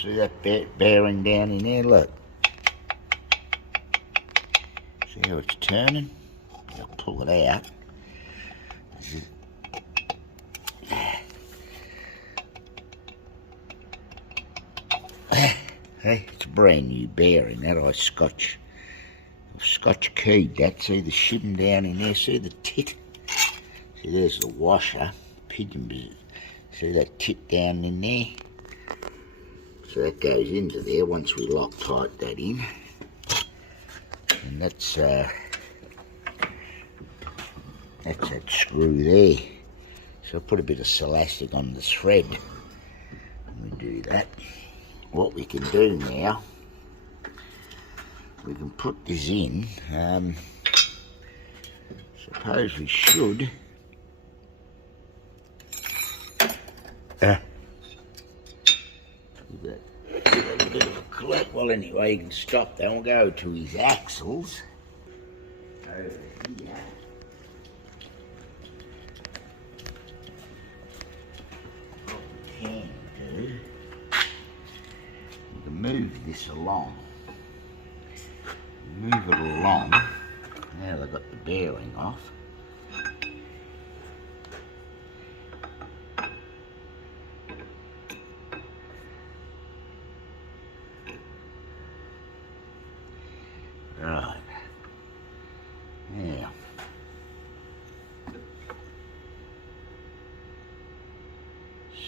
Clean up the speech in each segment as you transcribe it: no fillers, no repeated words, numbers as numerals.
See that bearing down in there? Look. See how it's turning? I'll pull it out. Hey, it's a brand new bearing that I've scotch keyed that. See the shim down in there? See the tit? See there's the washer, pigeon business. See that tit down in there? So that goes into there once we Loctite that in. And that's that screw there. So I'll put a bit of Celastic on the thread. We do that. What we can do now, we can put this in. Suppose we should. Well, anyway, you can stop that. We'll go to his axles. Over here. What we can do, we can move this along. Move it along. Now they've got the bearing off. Right. Now.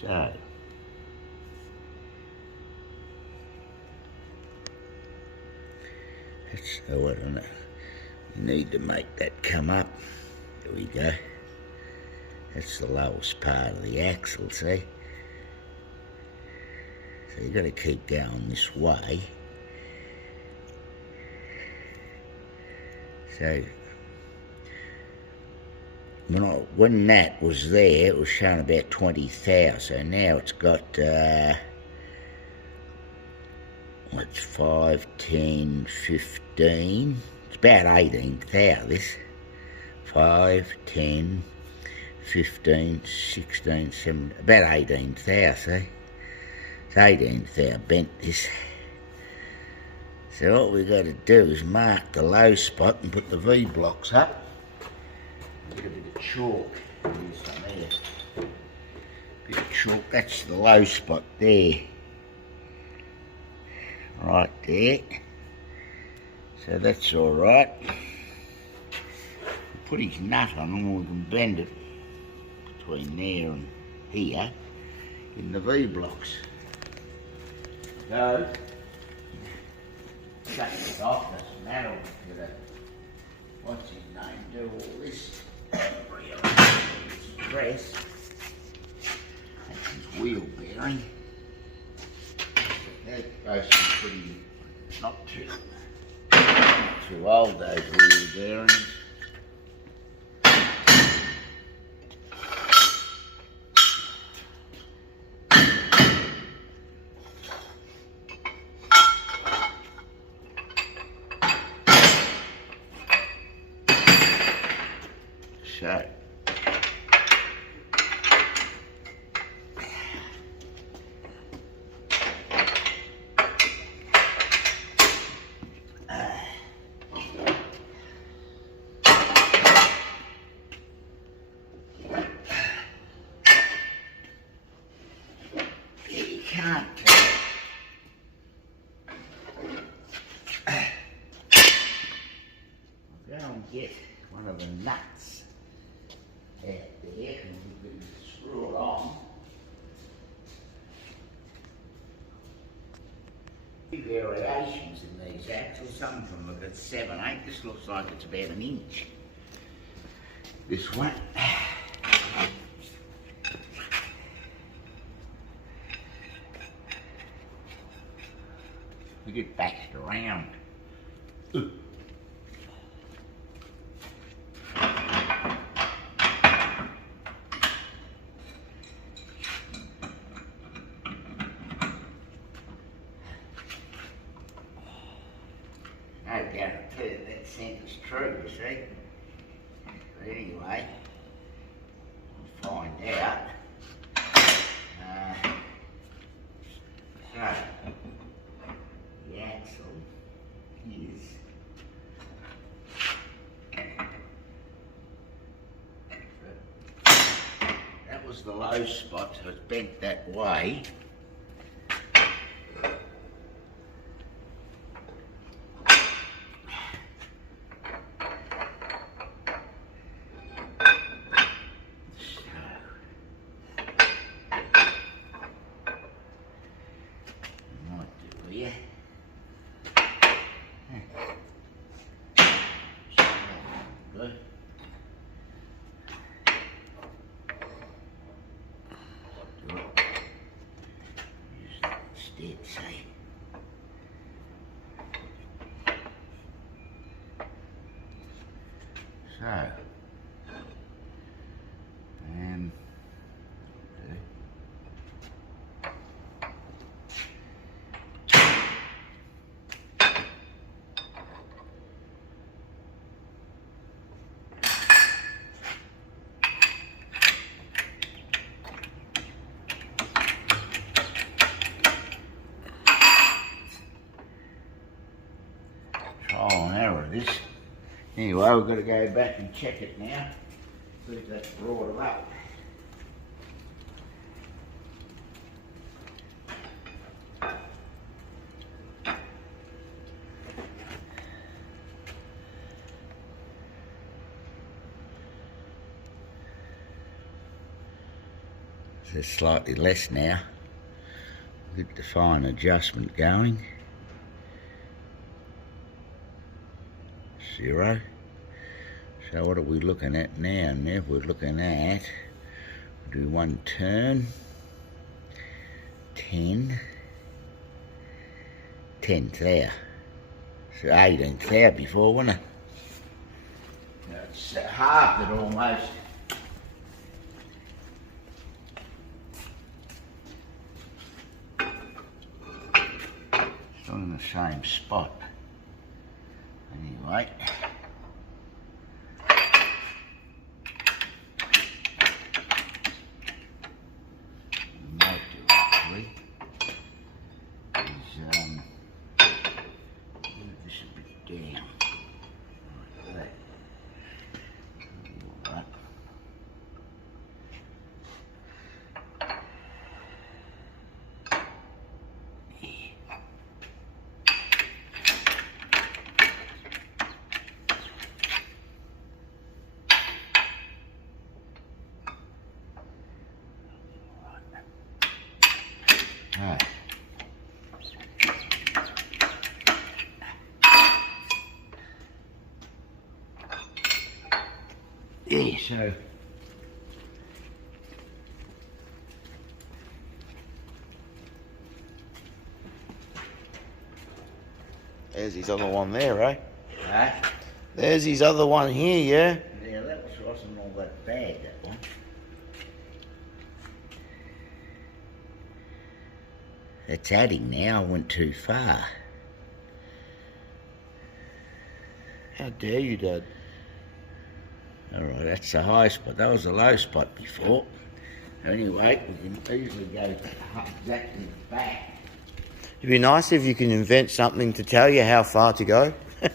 So. That's how I don't know. You need to make that come up. There we go. That's the lowest part of the axle, see? So you've got to keep going this way. So when that was there, it was showing about 20,000. So now it's got what's 5, 10, 15. It's about 18,000. This 5, 10, 15, 16, 17, about 18,000. See? It's 18,000 bent this. So what we've got to do is mark the low spot and put the V blocks up. Get a bit of chalk. Use some there. Bit of chalk. That's the low spot there. Right there. So that's all right. We'll put his nut on and we can bend it between there and here in the V blocks. So. Shut it off, doesn't matter. What's his name? Do all this. Press. That's his wheel bearing. That goes pretty, not too old, those wheel bearings. So, you can't I'll go and get one of the nuts out there and we can screw it on. Variations in these axles, some of them have got 7, 8. This looks like it's about an inch. This one. We get backed around. No guarantee that centre's true, you see. But anyway, we'll find out. So, the axle is that was the low spot, so it's bent that way. Yeah. Good. Do it. Use that instead, say. So, okay. Trial and error this. Anyway, we've got to go back and check it now. See if that's brought it up. So it's slightly less now. Get the fine adjustment going. 0. So what are we looking at now? Now we're looking at, do one turn, 10, 10th there. So 18th there before, wasn't it? That's half it almost. Still in the same spot. Anyway. Might do actually is move this a bit down. Like that. All right. Right. Yeah, so there's his other one there, eh? huh? There's his other one here, yeah? Yeah, that wasn't all that bad, that one. It's adding now. I went too far. How dare you, Dad? Alright, that's the high spot. That was the low spot before. Anyway, we can easily go exactly back. It'd be nice if you can invent something to tell you how far to go. Yeah,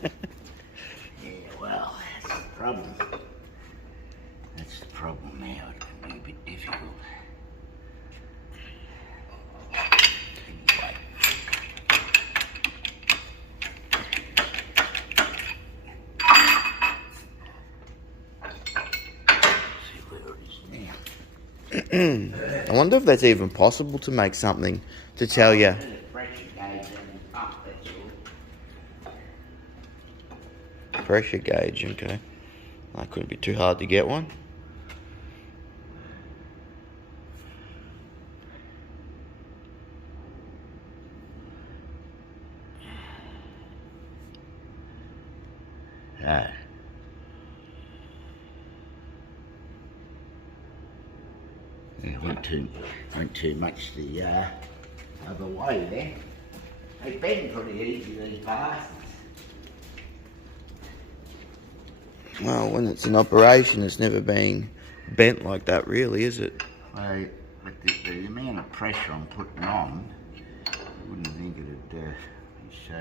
well, that's the problem. That's the problem now. It can be a bit difficult. Anyway. See where it is now. I wonder if that's even possible to make something to tell you. Pressure gauge, okay. That couldn't be too hard to get one. Ah. Yeah, went too much the other way there. They bend pretty easy, these bastards. Well, when it's in operation, it's never being bent like that, really, is it? Well, with the amount of pressure I'm putting on, So,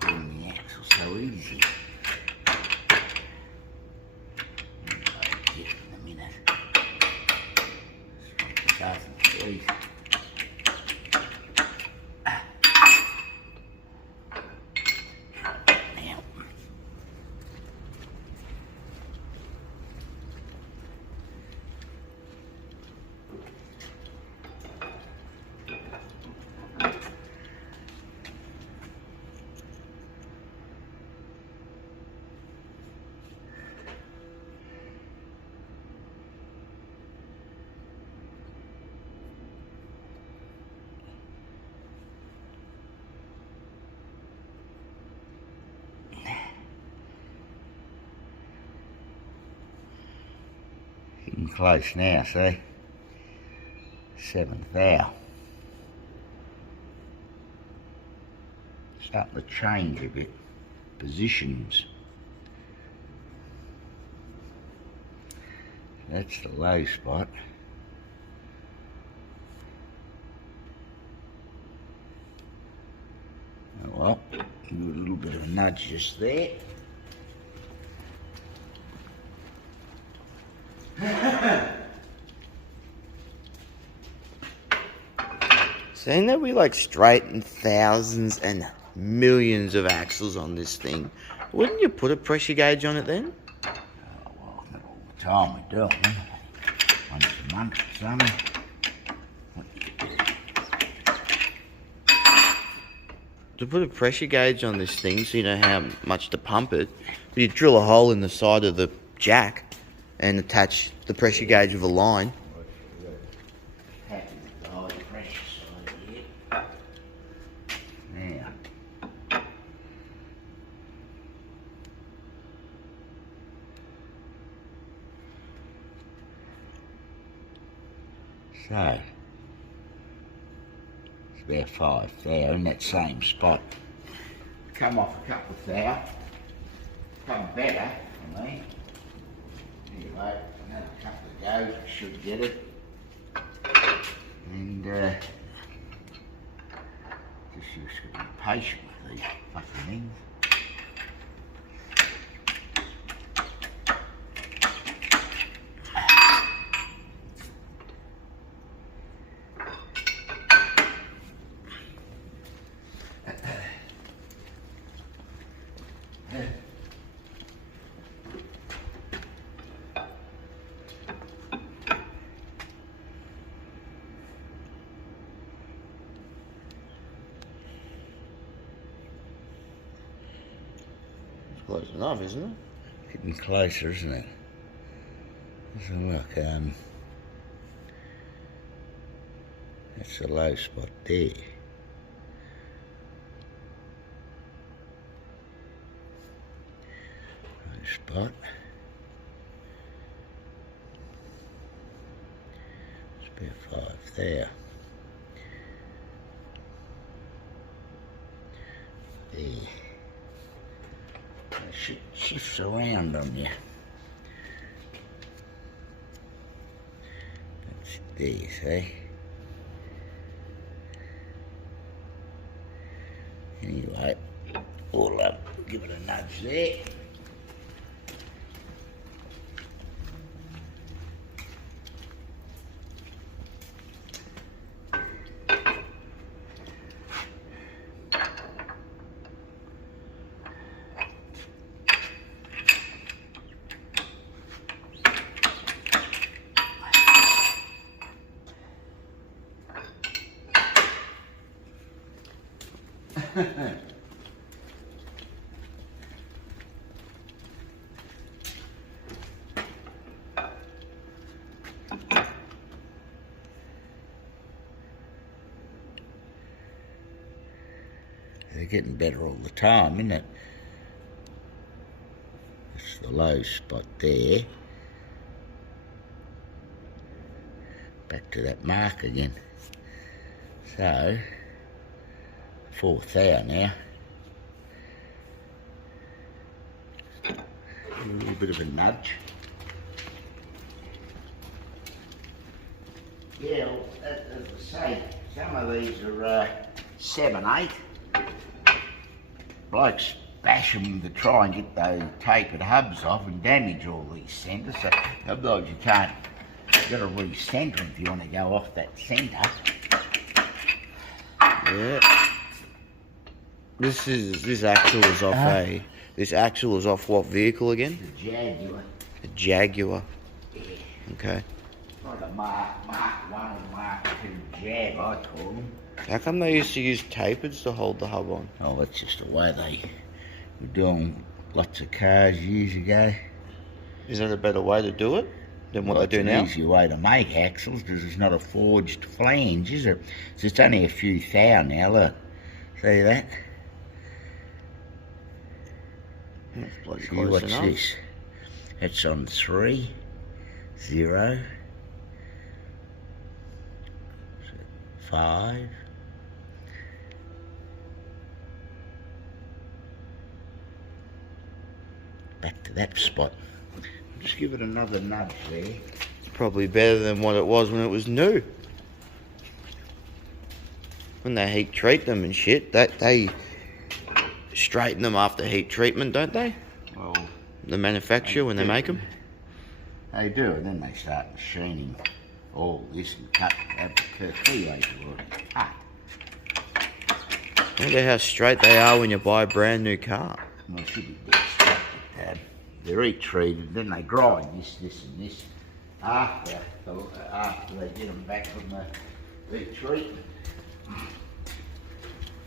doing the axle so easy. I'll get in a minute. It's 2003. Getting close now, see? 7th hour. Starting to change a bit. Positions. That's the low spot. Oh well, give it a little bit of a nudge just there. Saying that we like straighten thousands and millions of axles on this thing, wouldn't you put a pressure gauge on it then? Oh well, not all the time we do it, once a month or something. To put a pressure gauge on this thing so you know how much to pump it, you drill a hole in the side of the jack and attach the pressure gauge with a line. So, it's about 5 thou in that same spot. Come off a couple of thou, come better for me. Anyway, another couple of goes, I should get it. And just you should be patient with these fucking things. Close enough, isn't it? Getting closer, isn't it? So look, that's the low spot there. Low spot. It's about 5 there. There. It shifts around on you. That's it there, see? Anyway, all up, give it a nudge there. They're getting better all the time, isn't it? That's the low spot there. Back to that mark again. So, 4th hour now. A little bit of a nudge. Yeah, well, as I say, some of these are 7/8. Blokes bash them to try and get those tapered hubs off and damage all these centres. So otherwise you can't. You've got to re-centre them if you want to go off that centre. Yeah. This axle is off this axle is off what vehicle again? The Jaguar. A Jaguar. Yeah. Okay. Like a Mark 1 or Mark 2 Jag, I call them. How come they used to use tapers to hold the hub on? Oh, that's just the way they were doing lots of cars years ago. Is that a better way to do it than what they do now? It's an easier way to make axles because it's not a forged flange, is it? So it's only a few thou now, look. See that? That's bloody See, close what's enough. this? That's on 3, 0, 5. Back to that spot. Just give it another nudge there. It's probably better than what it was when it was new. When they heat treat them and shit, they straighten them after heat treatment, don't they? Well, The manufacturer when they make them. they do, and then they start machining all this and cut the kilos already cut. I wonder how straight they are when you buy a brand new car. Well, it should be dead straight, but they're heat treated, then they grind this, and this after they get them back from the heat treatment.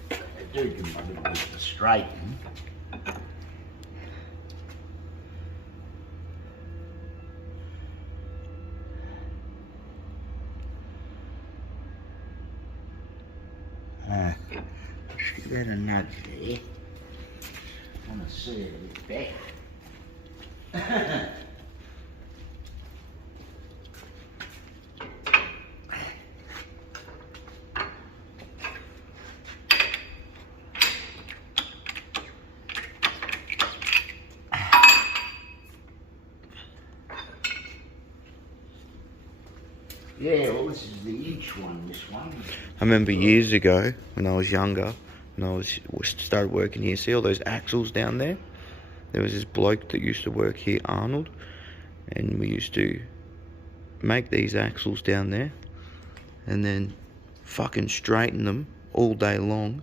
They do give them a little bit of straightening. Just give that a nudge there. I want to see it a bit better. Yeah, well, this is the inch one, this one. I remember years ago when I was younger, when I started working here, see all those axles down there? There was this bloke that used to work here, Arnold, and we used to make these axles down there and then fucking straighten them all day long.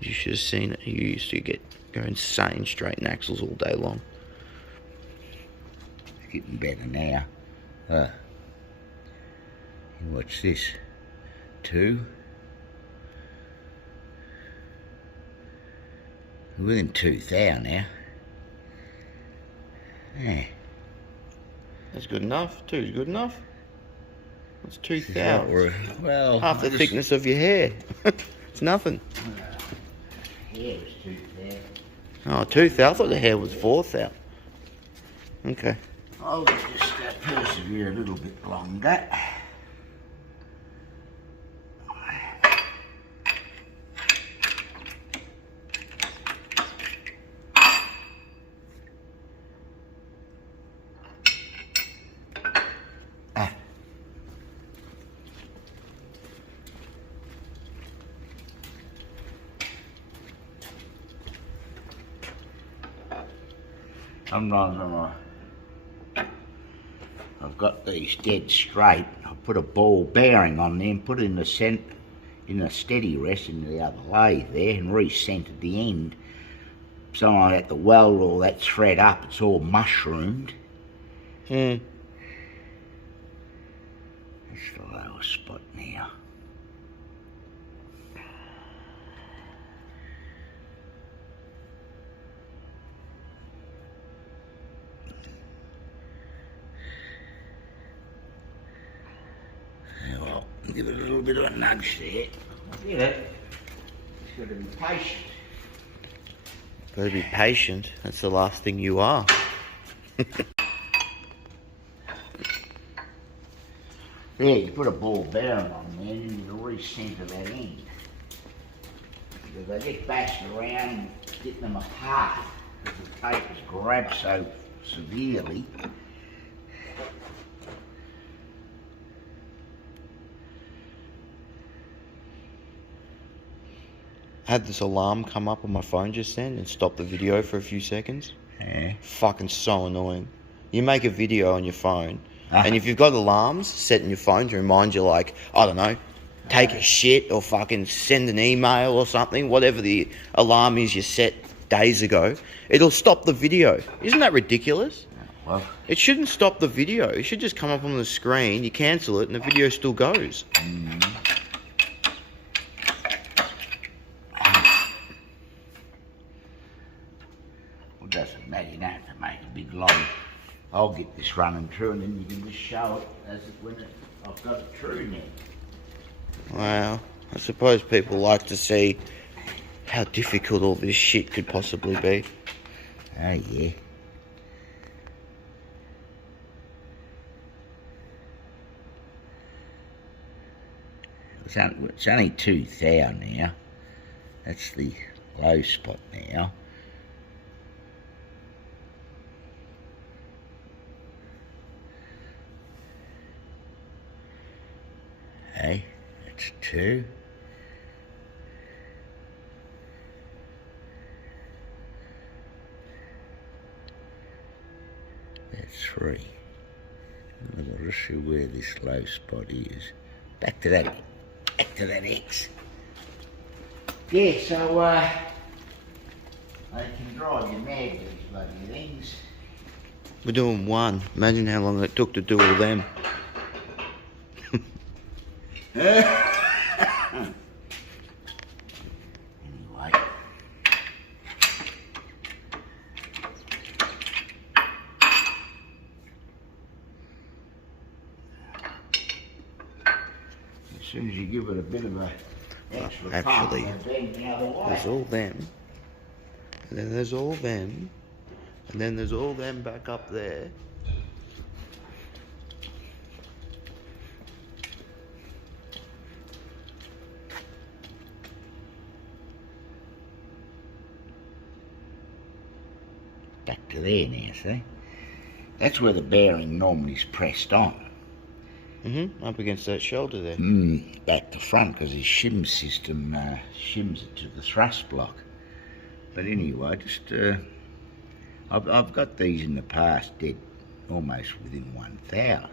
You should have seen it. He used to go insane straighten axles all day long. It's getting better now. What's this? 2. We're within 2 thou now. Yeah. That's good enough. 2 is good enough. That's 2 This is thou. what we're- Well, Half the I just- thickness of your hair. It's nothing. Yeah, it's 2 thou. Oh, 2 thou. I thought the hair was 4 thou. Okay. I'll just persevere a little bit longer. Sometimes I've got these dead straight. I put a ball bearing on them, put it in the steady rest into the other lathe there, and re-centered the end. So I had to weld all that thread up. It's all mushroomed. That's the lower spot now. Well, give it a little bit of a nudge there. Get it. Just got to be patient. Gotta be patient. That's the last thing you are. Yeah, you put a ball bearing on there and you re-centre that end. Because they get bashed around and get them apart because the tape is grabbed so severely. had this alarm come up on my phone just then and stop the video for a few seconds. Yeah. Fucking so annoying. You make a video on your phone, and if you've got alarms set in your phone to remind you, like, I don't know, take a shit or fucking send an email or something, whatever the alarm is you set days ago, it'll stop the video. Isn't that ridiculous? Well, It shouldn't stop the video. It should just come up on the screen, you cancel it, and the video still goes. Well, doesn't matter. You don't have to make a big long. I'll get this running through, and then you can just show it as I've got it through now. Wow. I suppose people like to see how difficult all this shit could possibly be. Oh, yeah. It's only 2 thou now. That's the low spot now. Hey, that's 2. That's 3. And I'll just see where this low spot is. Back to that X. Yeah, so they can drive you mad, these bloody things. We're doing 1. Imagine how long it took to do all them. Anyway. As soon as you give it a bit of a extra Actually, pump, then the other way. there's all them, and then there's all them, and then there's all them back up there. Back to there now, see? That's where the bearing normally is pressed on. Up against that shoulder there. Back to front, because his shim system shims it to the thrust block. But anyway, just I've got these in the past dead almost within 1 thou.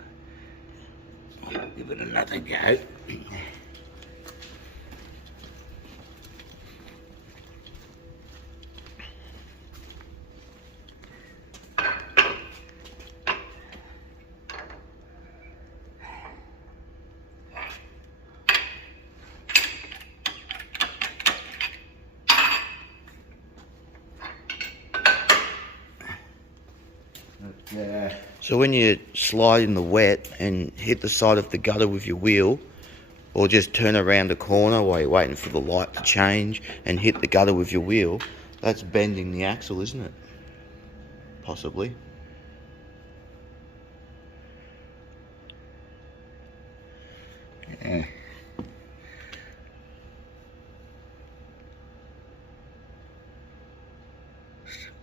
I'll give it another go. So when you slide in the wet and hit the side of the gutter with your wheel, or just turn around a corner while you're waiting for the light to change and hit the gutter with your wheel, that's bending the axle, isn't it? Possibly. Yeah.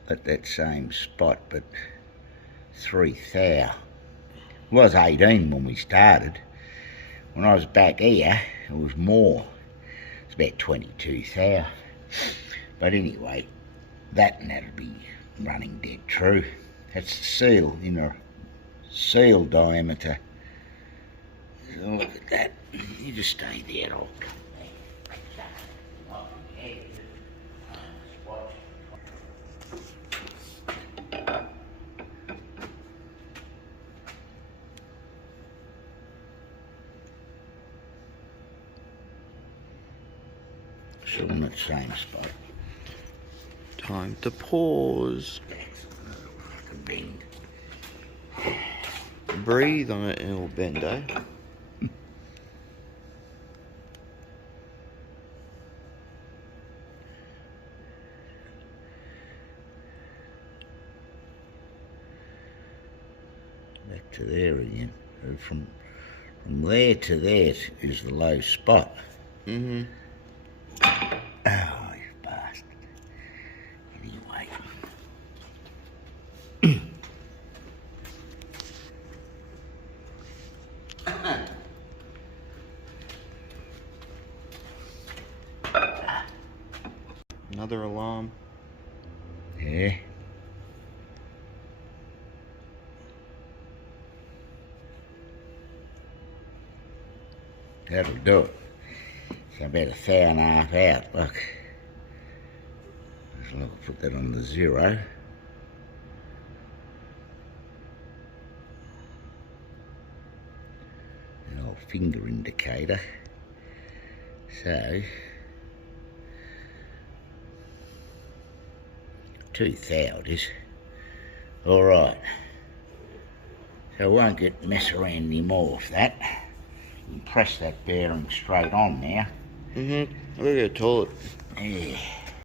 At that same spot, but 3 thou. It was 18 when we started. When I was back here, it was more. It's about 22 thou. But anyway, that'll be running dead true. That's the seal, seal diameter. So look at that. You just stay there, I'll come back. Still in that same spot. Time to pause. Like a bend. Breathe on it and it'll bend, eh? Back to there again. From there to there is the low spot. Oh, you bastard. Anyway. another alarm. Yeah. That'll do it. So about 1.5 hours out, look. I'll put that on the 0. An old finger indicator. So 2,000 is alright. So I won't get mess around anymore with that. You can press that bearing straight on now. Look at the toilet. Yeah.